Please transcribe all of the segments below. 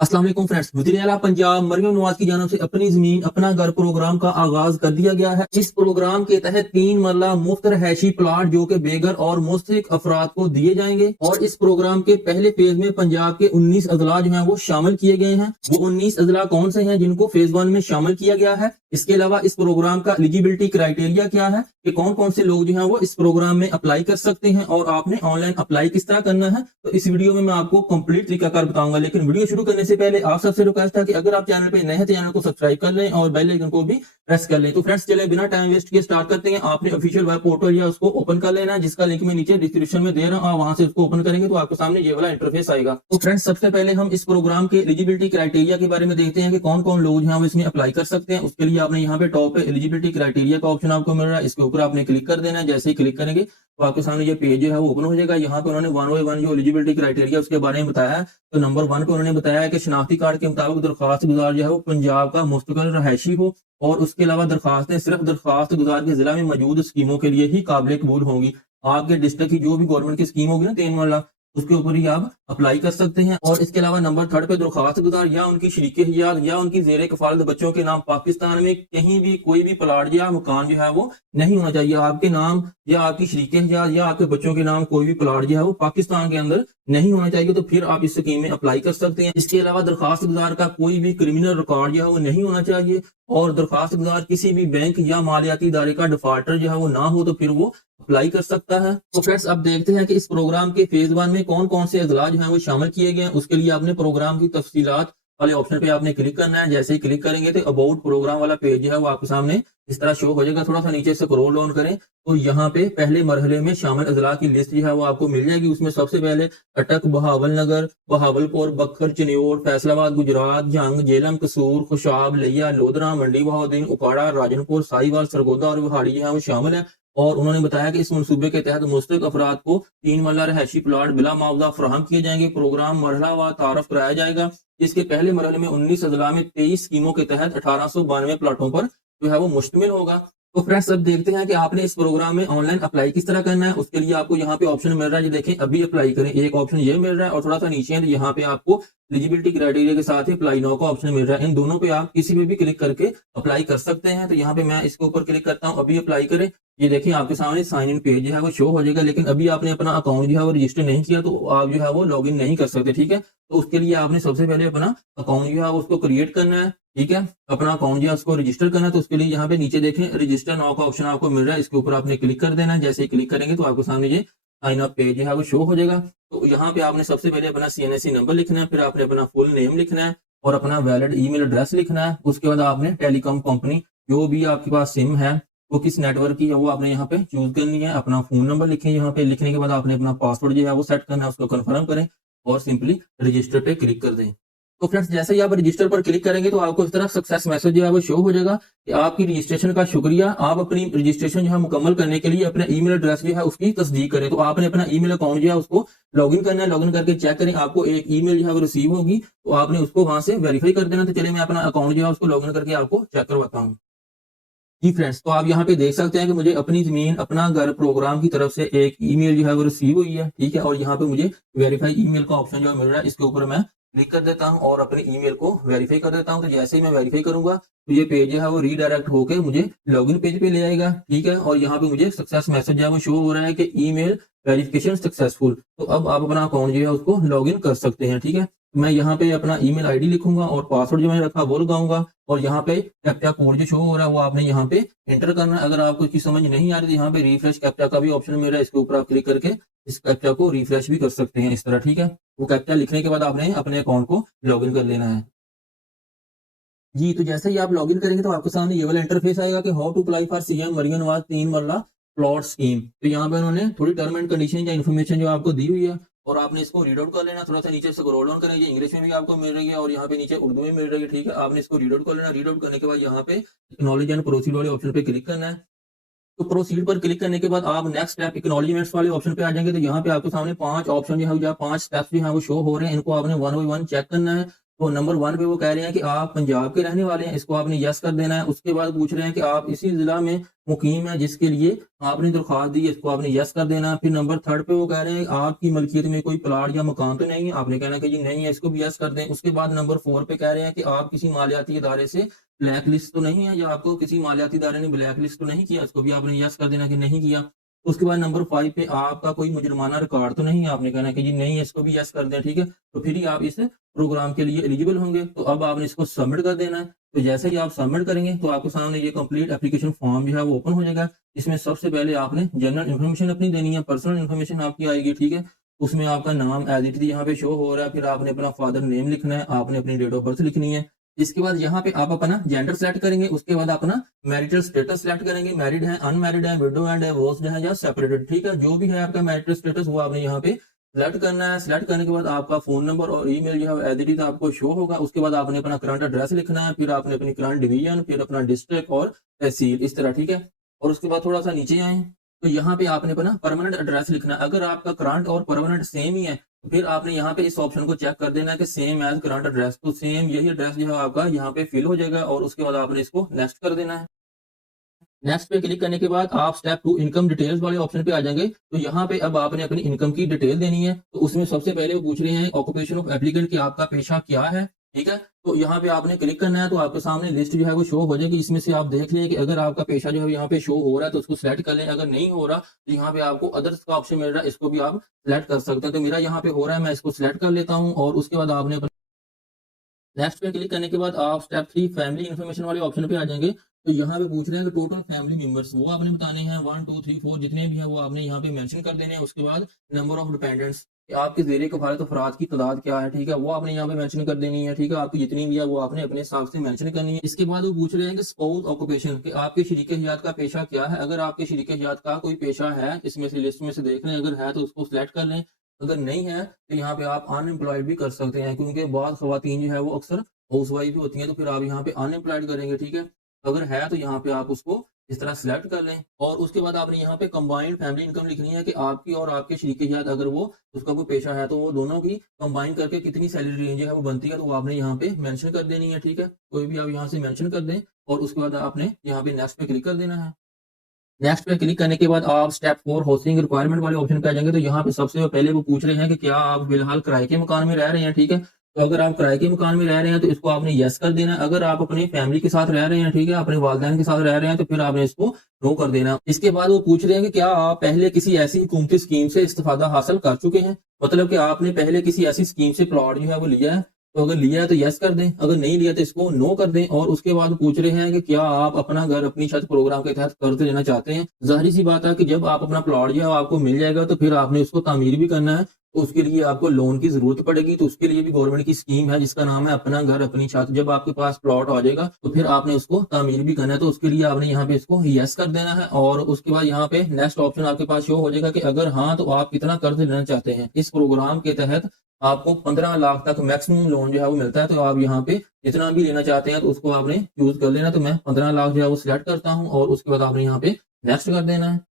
अस्सलाम वालेकुम फ्रेंड्स, वज़ीर आला पंजाब मरियम नवाज की जानिब से अपनी ज़मीन अपना घर प्रोग्राम का आगाज कर दिया गया है। इस प्रोग्राम के तहत 3 मरला मुफ्त रहायशी प्लाट जो कि बेघर और मुस्तहिक अफराद को दिए जाएंगे और इस प्रोग्राम के पहले फेज में पंजाब के 19 अजला जो हैं वो शामिल किए गए हैं। वो 19 अजला कौन से हैं जिनको फेज 1 में शामिल किया गया है? इसके अलावा इस प्रोग्राम का एलिजिबिलिटी क्राइटेरिया क्या है कि कौन कौन से लोग जो हैं वो इस प्रोग्राम में अप्लाई कर सकते हैं और आपने ऑनलाइन अप्लाई किस तरह करना है, तो इस वीडियो में मैं आपको कंप्लीट तरीकाकार बताऊंगा। लेकिन वीडियो शुरू करने से पहले आप सबसे रिक्वेस्ट है कि अगर आप चैनल पे नए हैं तो चैनल को सब्सक्राइब कर लें और बेल आइकन को भी प्रेस कर लें। तो फ्रेंड्स चले बिना टाइम वेस्ट किए स्टार्ट करते हैं। आपने ऑफिशियल वेब पोर्टल या उसको ओपन कर लेना है, जिसका लिंक मैं नीचे डिस्क्रिप्शन में दे रहा हूँ। आप वहां से उसको ओपन करेंगे तो आपके सामने ये वाला इंटरफेस आएगा। तो फ्रेंड्स सबसे पहले हम इस प्रोग्राम के एलिजिबिलिटी क्राइटेरिया के बारे में देखते हैं कि कौन कौन लोग हैं वो इसमें अप्लाई कर सकते हैं। उसके लिए आपने यहाँ पे टॉप पे एलिजिबिलिटी क्राइटेरिया का ऑप्शन आपको मिल रहा है, इसके ऊपर आपने क्लिक कर देना है। जैसे ही क्लिक करेंगे तो आपके सामने ये पेज जो है वो ओपन हो जाएगा। यहाँ पे उन्होंने 1 बाय 1 जो एलिजिबिलिटी क्राइटेरिया उसके बारे में बताया है। तो नंबर 1 पे उन्होंने बताया है कि शनाख्ती कार्ड के मुताबिक दरखास्त गुजार जो है वो पंजाब का मुस्तकिल रहायशी हो और उसके अलावा दरखास्तें सिर्फ दरखास्त गुजार के जिला में मौजूद स्कीमों के लिए ही काबिल कबूल होंगी। आपके डिस्ट्रिक्ट की जो भी गवर्नमेंट की स्कीम होगी ना 3 वाला, उसके ऊपर ही आप अप्लाई कर सकते हैं। और इसके अलावा नंबर 3 पे दरखास्त गुजार या उनकी शरीके हयात या उनकी ज़ेरे कफालत बच्चों के नाम पाकिस्तान में कहीं भी कोई भी प्लाट या मकान जो है वो नहीं होना चाहिए। आपके नाम या आपकी शरीके हयात या आपके बच्चों के नाम कोई भी प्लाट जो है वो पाकिस्तान के अंदर नहीं होना चाहिए, तो फिर आप इस स्कीम में अप्लाई कर सकते हैं। इसके अलावा दरखास्त गुजार का कोई भी क्रिमिनल रिकॉर्ड जो है वो नहीं होना चाहिए और दरखास्त गुजार किसी भी बैंक या मालियाती इदारे का डिफाल्टर जो है वो ना हो, तो फिर वो अप्लाई कर सकता है। तो फ्रेंड्स अब देखते हैं कि इस प्रोग्राम के फेज 1 में कौन कौन से अजला जो हैं वो शामिल किए गए हैं। उसके लिए आपने प्रोग्राम की तफसीलात वाले ऑप्शन पे आपने क्लिक करना है। जैसे ही क्लिक करेंगे तो अबाउट प्रोग्राम वाला पेज जो है वो आपके सामने इस तरह शो हो जाएगा। थोड़ा सा नीचे स्क्रॉल डाउन करें तो यहाँ पे पहले मरहले में शामिल अजला की लिस्ट जो है वो आपको मिल जाएगी। उसमें सबसे पहले अटक, बहावलनगर, बहावलपुर, बखर, चिन्योर, फैसलाबाद, गुजरात, जंग, जेलम, कसूर, खुशाब, लिया, लोधरा, मंडी बहाउद्दीन, उकाड़ा, राजनपुर, साहिवाल, सरगोदा और वहाड़ी जो है वो शामिल है। और उन्होंने बताया कि इस मनसूबे के तहत मुस्तहिक अफराद को 3 मरला रहायशी प्लाट बिला मुआवजा फराहम किए जाएंगे। प्रोग्राम मरहला व तारफ कराया जाएगा। इसके पहले मरहले में 19 अजला में 23 स्कीमों के तहत 1892 प्लाटों पर जो है वो मुश्तमिल होगा। तो फ्रेंड्स अब देखते हैं कि आपने इस प्रोग्राम में ऑनलाइन अप्लाई किस तरह करना है। उसके लिए आपको यहाँ पे ऑप्शन मिल रहा है, ये देखें अभी अप्लाई करें, एक ऑप्शन ये मिल रहा है और थोड़ा सा नीचे है यहाँ पे आपको एलिजिबिलिटी क्राइटेरिया के साथ ही अप्लाई नाउ का ऑप्शन मिल रहा है। इन दोनों पे आप किसी पे भी क्लिक करके अप्लाई कर सकते हैं। तो यहाँ पे मैं इसके ऊपर क्लिक करता हूँ, अभी अप्लाई करें। ये देखिए आपके सामने साइन इन पेज जो है वो शो हो जाएगा, लेकिन अभी आपने अपना अकाउंट जो है वो रजिस्टर नहीं किया तो आप जो है वो लॉगिन नहीं कर सकते। ठीक है, तो उसके लिए आपने सबसे पहले अपना अकाउंट जो है वो उसको क्रिएट करना है। ठीक है, अपना अकाउंट जो है उसको रजिस्टर करना है। तो उसके लिए यहाँ पे नीचे देखें रजिस्टर नाउ का ऑप्शन आपको मिल रहा है, इसके ऊपर आपने क्लिक कर देना है। जैसे ही क्लिक करेंगे तो आपके सामने ये साइन अप पेज जो है वो शो हो जाएगा। तो यहाँ पे आपने सबसे पहले अपना CNSE नंबर लिखना है, फिर आपने अपना फुल नेम लिखना है और अपना वैलिड ईमेल एड्रेस लिखना है। उसके बाद आपने टेलीकॉम कंपनी जो भी आपके पास सिम है वो किस नेटवर्क की है वो आपने यहाँ पे चूज करनी है। अपना फोन नंबर लिखें यहाँ पे, लिखने के बाद आपने अपना पासवर्ड जो है वो सेट करना है, उसको कंफर्म करें और सिंपली रजिस्टर पे क्लिक कर दें। तो फ्रेंड्स जैसे ही आप रजिस्टर पर क्लिक करेंगे तो आपको इस तरह सक्सेस मैसेज जो है वो शो हो जाएगा कि आपकी रजिस्ट्रेशन का शुक्रिया। आप अपनी रजिस्ट्रेशन जो है मुकम्मल करने के लिए अपना ईमेल एड्रेस जो है उसकी तस्दीक करें। तो आपने अपना ईमेल अकाउंट जो है उसको लॉगिन करना है, लॉगिन करके चेक करें, आपको एक ईमेल जो है वो रिसीव होगी तो आपने उसको वहां से वेरीफाई कर देना। तो चलिए मैं अपना अकाउंट जो है उसको लॉगिन करके आपको चेक करवाता हूँ। जी फ्रेंड्स, तो आप यहाँ पे देख सकते हैं कि मुझे अपनी जमीन अपना घर प्रोग्राम की तरफ से एक ईमेल जो है वो रिसीव हुई है। ठीक है, और यहाँ पे मुझे वेरीफाई ईमेल का ऑप्शन जो मिल रहा है, इसके ऊपर मैं क्लिक कर देता हूँ और अपने ईमेल को वेरीफाई कर देता हूँ। तो जैसे ही मैं वेरीफाई करूंगा तो ये पेज जो है वो रीडायरेक्ट होकर मुझे लॉगिन पेज पे ले जाएगा। ठीक है, और यहाँ पे मुझे सक्सेस मैसेज जो है वो शो हो रहा है कि ईमेल वेरिफिकेशन सक्सेसफुल। तो अब आप अपना अकाउंट जो है उसको लॉगिन कर सकते हैं। ठीक है, मैं यहाँ पे अपना ईमेल आईडी लिखूंगा और पासवर्ड जो मैंने रखा वो लगाऊंगा और यहाँ पे कैप्चा कोड जो शो हो रहा है वो आपने यहाँ पे एंटर करना है। अगर आपको इसकी समझ नहीं आ रही तो यहाँ पे रिफ्रेश कैप्चा का भी ऑप्शन मिल रहा है, इसके ऊपर आप क्लिक करके इस कैप्चा को रिफ्रेश भी कर सकते हैं इस तरह। ठीक है, वो कैप्चा लिखने के बाद आपने अपने अकाउंट को लॉगिन कर लेना है। जी, तो जैसे ही आप लॉगिन करेंगे तो आपके सामने ये वाला इंटरफेस आएगा कि how to apply for CM Maryam Nawaz 3 marla plot scheme. तो यहाँ पे उन्होंने थोड़ी टर्म एंड कंडीशन या इन्फॉर्मेशन जो आपको दी हुई है और आपने इसको रीड आउट कर लेना। थोड़ा सा नीचे स्क्रॉल डाउन करें, ये इंग्लिश में भी आपको मिल रही है और यहाँ पे नीचे उर्दू में मिल रही है। ठीक है, आपने इसको रीड आउट कर लेना। रीड आउट करने के बाद यहाँ पे एक्नॉलेज एंड प्रोसीड वाले ऑप्शन पे क्लिक करना है। तो प्रोसीड पर क्लिक करने के बाद आप नेक्स्ट स्टेप एक्नॉलेजमेंट्स वाले ऑप्शन पे आ जाएंगे। तो यहाँ पे आपके सामने 5 ऑप्शन जो है या 5 स्टेप्स जो है वो शो हो रहे हैं, इनको आपने 1 बाय 1 चेक करना है। तो नंबर 1 पे वो कह रहे हैं कि आप पंजाब के रहने वाले हैं, इसको आपने यस कर देना है। उसके बाद पूछ रहे हैं कि आप इसी ज़िला में मुकीम हैं जिसके लिए आपने दरख्वास्त दी है, इसको आपने यस कर देना है। फिर नंबर 3 पे वो कह रहे हैं आपकी मलकियत में कोई प्लाट या मकान तो नहीं है, आपने कहना है कि जी नहीं है, इसको भी यस कर दें। उसके बाद नंबर 4 पे कह रहे हैं कि आप किसी मालियाती इदारे से ब्लैक लिस्ट तो नहीं है, या आपको किसी मालियाती इदारे ने ब्लैक लिस्ट तो नहीं किया, इसको भी आपने यस कर देना कि नहीं किया। उसके बाद नंबर 5 पे आपका कोई मुजरमाना रिकॉर्ड तो नहीं है, आपने कहना है कि जी नहीं है, इसको भी यस कर दें, ठीक है। तो फिर ही आप इस प्रोग्राम के लिए एलिजिबल होंगे। तो अब आपने इसको सबमिट कर देना है। तो जैसे ही आप सबमिट करेंगे तो आपके सामने ये कंप्लीट एप्लीकेशन फॉर्म जो है वो ओपन हो जाएगा। इसमें सबसे पहले आपने जनरल इन्फॉर्मेशन अपनी देनी है, पर्सनल इन्फॉर्मेशन आपकी आएगी, ठीक है। उसमें आपका नाम एज इट इज यहाँ पे शो हो रहा है, फिर आपने अपना फादर नेम लिखना है, आपने अपनी डेट ऑफ बर्थ लिखनी है। इसके बाद यहाँ पे आप अपना जेंडर सेलेक्ट करेंगे, उसके बाद अपना मैरिटल स्टेटस सेलेक्ट करेंगे, मैरिड है, अनमैरिड है, विडो एंड डिवोर्स्ड है या सेपरेटेड, ठीक है। जो भी है आपका मैरिटल स्टेटस वो आपने यहाँ पे सेलेक्ट करना है। सेलेक्ट करने के बाद आपका फोन नंबर और ईमेल जो है एज इट इज आपको शो होगा। उसके बाद आपने अपना करंट एड्रेस लिखना है, फिर आपने अपनी करंट डिवीजन, फिर अपना डिस्ट्रिक्ट और तहसील, इस तरह, ठीक है। और उसके बाद थोड़ा सा नीचे आए तो यहाँ पे आपने अपना परमानेंट एड्रेस लिखना है। अगर आपका करंट और परमानेंट सेम ही है तो फिर आपने यहाँ पे इस ऑप्शन को चेक कर देना है कि सेम एज करंट एड्रेस, तो सेम यही एड्रेस जो है आपका यहाँ पे फिल हो जाएगा। और उसके बाद आपने इसको नेक्स्ट कर देना है। नेक्स्ट पे क्लिक करने के बाद आप स्टेप 2 इनकम डिटेल्स वाले ऑप्शन पे आ जाएंगे। तो यहाँ पे अब आपने अपनी इनकम की डिटेल देनी है। तो उसमें सबसे पहले वो पूछ रहे हैं ऑक्यूपेशन ऑफ एप्लीकेंट कि आपका पेशा क्या है, ठीक है। तो यहाँ पे आपने क्लिक करना है तो आपके सामने लिस्ट जो है वो शो हो जाएगी। इसमें से आप देख लें कि अगर आपका पेशा जो है यहाँ पे शो हो रहा है तो उसको सिलेक्ट कर लें, अगर नहीं हो रहा तो यहाँ पे आपको अदर्स का ऑप्शन मिल रहा है, इसको भी आप सिलेक्ट कर सकते हैं। तो मेरा यहाँ पे हो रहा है, मैं इसको सिलेक्ट कर लेता हूँ। और उसके बाद आपने नेक्स्ट पे क्लिक करने के बाद आप स्टेप 3 फैमिली इन्फॉर्मेशन वाले ऑप्शन पे आ जाएंगे। तो यहाँ पे पूछ रहे हैं कि टोटल फैमिली मेंबर्स वो आपने बताने हैं 1 2 3 4 जितने भी हैं वो आपने यहाँ पे मेंशन कर देने हैं। उसके बाद नंबर ऑफ डिपेंडेंट्स कि आपके ज़ेरे कफालत अफराद की तादाद क्या है, ठीक है, वो आपने यहाँ पे मेंशन कर देनी है, ठीक है। आपकी जितनी भी है वो आपने अपने हिसाब से मेंशन करनी है। इसके बाद वो पूछ रहे हैं कि स्पाउस ऑक्यूपेशन कि आपके शरीक हयात का पेशा क्या है। अगर आपके शरीक हयात का कोई पेशा है, इसमें से लिस्ट में से देख लें, अगर है तो उसको सिलेक्ट कर लें, अगर नहीं है तो यहाँ पे आप अनएम्प्लॉयड भी कर सकते हैं, क्योंकि बाद खवातीन जो है वो अक्सर हाउस वाइफ भी होती हैं। तो फिर आप यहाँ पे अनएम्प्लॉयड करेंगे, ठीक है। अगर है तो यहाँ पे आप उसको इस तरह सिलेक्ट कर लें। और उसके बाद आपने यहाँ पे कंबाइंड फैमिली इनकम लिखनी है कि आपकी और आपके शरीक हयात अगर वो उसका कोई पेशा है तो वो दोनों की कंबाइन करके कितनी सैलरी रेंज है वो बनती है, तो वो आपने यहाँ पे मेंशन कर देनी है, ठीक है। कोई भी आप यहाँ से मेंशन कर दें और उसके बाद आपने यहाँ पे नेक्स्ट पे क्लिक कर देना है। नेक्स्ट पे क्लिक करने के बाद आप स्टेप 4 हाउसिंग रिक्वायरमेंट वाले ऑप्शन पे आ जाएंगे। तो यहाँ पे सबसे पहले वो पूछ रहे हैं कि क्या आप फिलहाल किराए के मकान में रह रहे हैं, ठीक है। तो अगर आप किराए के मकान में रह रहे हैं तो इसको आपने यस कर देना है। अगर आप अपनी फैमिली के साथ रह रहे हैं, ठीक है, अपने वालिदैन के साथ रह रहे हैं, तो फिर आपने इसको नो कर देना। इसके बाद वो पूछ रहे हैं कि क्या आप पहले किसी ऐसी हुकूमती स्कीम से इस्तेफादा हासिल कर चुके हैं, मतलब कि आपने पहले किसी ऐसी स्कीम से प्लॉट जो है वो लिया है। तो अगर लिया है तो यस कर दें, अगर नहीं लिया तो इसको नो कर दें। और उसके बाद पूछ रहे हैं कि क्या आप अपना घर अपनी छत प्रोग्राम के तहत कर्ज लेना चाहते हैं। ज़ाहिर सी बात है कि जब आप अपना प्लॉट जो है आपको मिल जाएगा तो फिर आपने उसको तामीर भी करना है, तो उसके लिए आपको लोन की ज़रूरत पड़ेगी। तो उसके लिए भी गवर्नमेंट की स्कीम है जिसका नाम है अपना घर अपनी छत। जब आपके पास प्लॉट आ जाएगा तो फिर आपने उसको तामीर भी करना है, तो उसके लिए आपने यहाँ पे इसको यस कर देना है। और उसके बाद यहाँ पे नेक्स्ट ऑप्शन आपके पास शो हो जाएगा कि अगर हाँ तो आप कितना कर्ज लेना चाहते हैं। इस प्रोग्राम के तहत आपको 15 लाख तक मैक्सिमम लोन जो है वो मिलता है। तो आप यहाँ पे जितना भी लेना चाहते हैं तो उसको आपने चूज कर लेना। तो मैं 15 लाख जो है वो सिलेक्ट करता हूँ और उसके बाद आपने यहाँ पे नेक्स्ट कर देना है।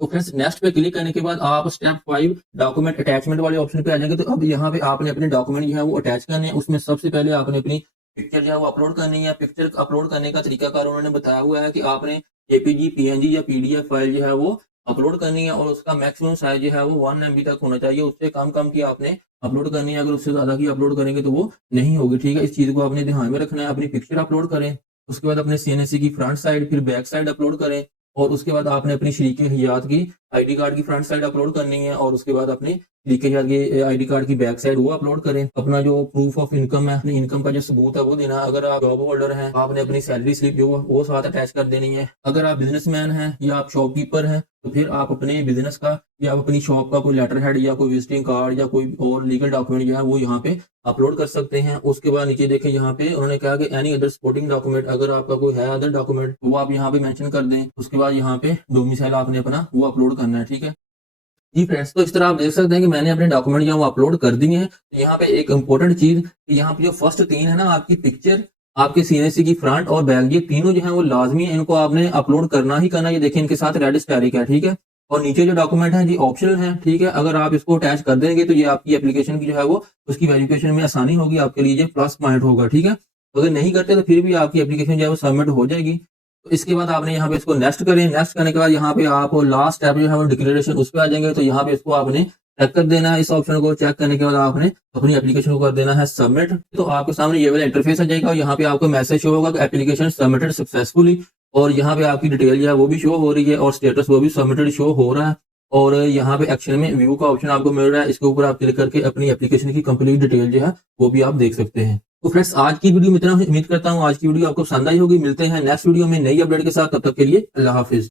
तो फ्रेंड्स नेक्स्ट पे क्लिक करने के बाद आप स्टेप 5 डॉक्यूमेंट अटैचमेंट वाले ऑप्शन पे आ जाएंगे। तो अब यहाँ पे आपने अपने डॉक्यूमेंट जो है वो अटैच करने हैं। उसमें सबसे पहले आपने अपनी पिक्चर जो है वो अपलोड करनी है। पिक्चर अपलोड करने का तरीकाकार उन्होंने बताया हुआ है कि आपने जेपीजी, पीएनजी या पीडीएफ फाइल जो है वो अपलोड करनी है और उसका मैक्सिमम साइज जो है वो 1 MB तक होना चाहिए। उससे कम कम की आपने अपलोड करनी है। अगर उससे ज़्यादा की अपलोड करेंगे तो वो नहीं होगी, ठीक है। इस चीज़ को आपने ध्यान में रखना है। अपनी पिक्चर अपलोड करें, उसके बाद अपने सीएनसी की फ्रंट साइड फिर बैक साइड अपलोड करें और उसके बाद आपने अपनी शरीक हयात की आईडी कार्ड की फ्रंट साइड अपलोड करनी है और उसके बाद अपनी शरीक हयात की आईडी कार्ड की बैक साइड वो अपलोड करें। अपना जो प्रूफ ऑफ इनकम है, अपनी इनकम का जो सबूत है वो देना। अगर आप जॉब होल्डर हैं आपने अपनी सैलरी स्लिप जो वो साथ अटैच कर देनी है। अगर आप बिजनेसमैन हैं या आप शॉपकीपर हैं तो फिर आप अपने बिजनेस का या आप अपनी शॉप का कोई लेटर हेड या कोई विजिटिंग कार्ड या कोई और लीगल डॉक्यूमेंट जो है वो यहाँ पे अपलोड कर सकते हैं। उसके बाद नीचे देखें यहाँ पे उन्होंने कहा कि एनी अदर सपोर्टिंग डॉक्यूमेंट, अगर आपका कोई है अदर डॉक्यूमेंट वो आप यहाँ पे मेंशन कर दें। उसके बाद यहाँ पे डोमिसाइल आपने अपना वो अपलोड करना है, ठीक है जी फ्रेंड्स। तो इस तरह आप देख सकते हैं कि मैंने अपने डॉक्यूमेंट जो वो अपलोड कर दिए हैं। तो यहाँ पे एक इंपॉर्टेंट चीज कि यहाँ पे जो फर्स्ट 3 है ना, आपकी पिक्चर, आपके सीएनसी की फ्रंट और बैक, ये तीनों जो है वो लाजमी है, इनको आपने अपलोड करना ही करना। ये देखिए इनके साथ रेड स्टैरिक है, ठीक है। और नीचे जो डॉक्यूमेंट है जी ऑप्शनल है, ठीक है। अगर आप इसको अटैच कर देंगे तो ये आपकी एप्लीकेशन की जो है वो उसकी वेरिफिकेशन में आसानी होगी, आपके लिए ये प्लस पॉइंट होगा, ठीक है। अगर नहीं करते तो फिर भी आपकी एप्लीकेशन जो है वो सबमिट हो जाएगी। तो इसके बाद आपने यहाँ पे इसको नेक्स्ट करें, नेक्स्ट करने के बाद यहाँ पे आप लास्ट स्टेप जो है वो डिक्लेरेशन उस पे आ जाएंगे। तो यहाँ पे इसको आपने चेक कर देना है, इस ऑप्शन को चेक करने के बाद आपने अपनी एप्लीकेशन को कर देना है सबमिट। तो आपके सामने ये वाला इंटरफेस आ जाएगा और यहाँ पे आपको मैसेज शो होगा कि एप्लीकेशन सबमिटेड सक्सेसफुली, और यहाँ पे आपकी डिटेल जो है वो भी शो हो रही है और स्टेटस वो भी सबमिटेड शो हो रहा है। और यहाँ पे एक्शन में व्यू का ऑप्शन आपको मिल रहा है, इसके ऊपर आप क्लिक करके अपनी एप्लीकेशन की कंप्लीट डिटेल जो है वो भी आप देख सकते हैं। तो फ्रेंड्स आज की वीडियो में इतना, उम्मीद करता हूँ आज की वीडियो आपको पसंद आई होगी। मिलते हैं नेक्स्ट वीडियो में नई अपडेट के साथ, तब तक के लिए अल्लाह हाफिज।